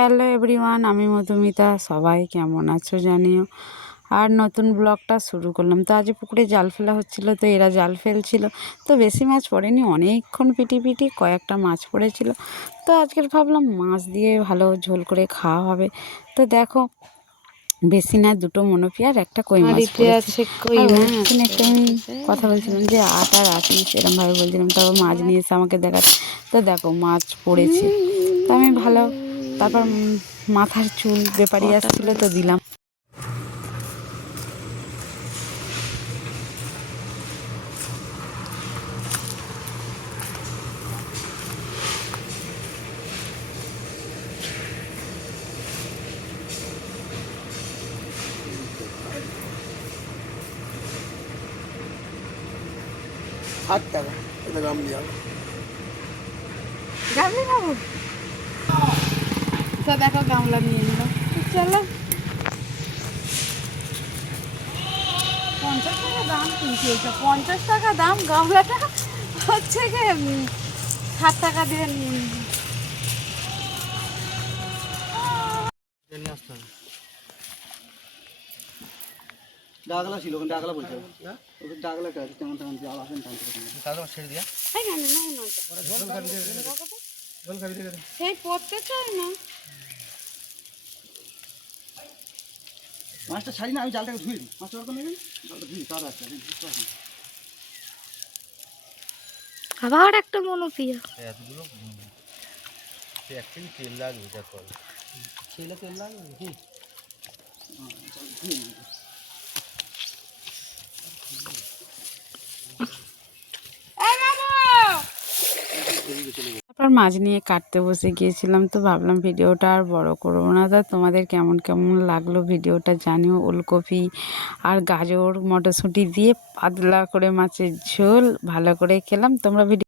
Hello everyone, আমি মধুমিতা। সবাই কেমন আছো জানিও। আর নতুন ব্লগটা শুরু করলাম। তো আজ পুকুরে জাল ফেলা হচ্ছিল, তো এরা জাল ফেলছিল। তো বেশি মাছ পড়েনি, অনেকক্ষণ পিটি কয়েকটা মাছ পড়েছিল। তো আজকের ভাবলাম মাছ দিয়ে ভালো ঝোল করে খাওয়া হবে। তো দেখো, বেশি না, দুটো মনোপি আর একটা কই মাছ পড়েছে। আর ওখানে একটু আমি কথা বলছিলাম যে আট আর আটিস এরমভাবে বলছিলাম, তারপর মাছ নিয়ে এসে আমাকে দেখাচ্ছে। তো দেখো মাছ পড়েছে, তো আমি ভালো, তারপর মাথার চুল ব্যাপারী আসছিলো তো দিলাম। ষাট টাকা এটা গামলি হবে। গামলা খাবো তো দেখো, গামলা নিয়ে নিলাম। চলো, 50 টাকা দাম কিনছে, 50 টাকা দাম গামলাটা, হচ্ছে কি 60 টাকা দিয়ে নিয়ে নিলাম। ডাগলা ছিল, ওখানে ডাগলা বলছে ওদের ডাগলাটা আছে, তেমন তেমন জাল আসেন টানতে ডাগলা ছেড়ে দিয়া সেই পড়তে চাই না। মাছটা ছাড়ি না, আমি জালটাকে ধুয়ে দিই। মাছটা ওরকম নেবেন, জালটা ধুই তার আছে আবার একটা মনোপিয়া। এতগুলো অ্যাকচুয়ালি তেল লাগবে, যা কর ছেলে তেল লাগবে কি তারপর মাছ নিয়ে কাটতে বসে গিয়েছিলাম। তো ভাবলাম ভিডিওটা আর বড় করবো না। তা তোমাদের কেমন কেমন লাগলো ভিডিওটা জানিও। ওলকপি আর গাজর মটরশুঁটি দিয়ে পাতলা করে মাছের ঝোল ভালো করে খেলাম। তোমরা ভিডিও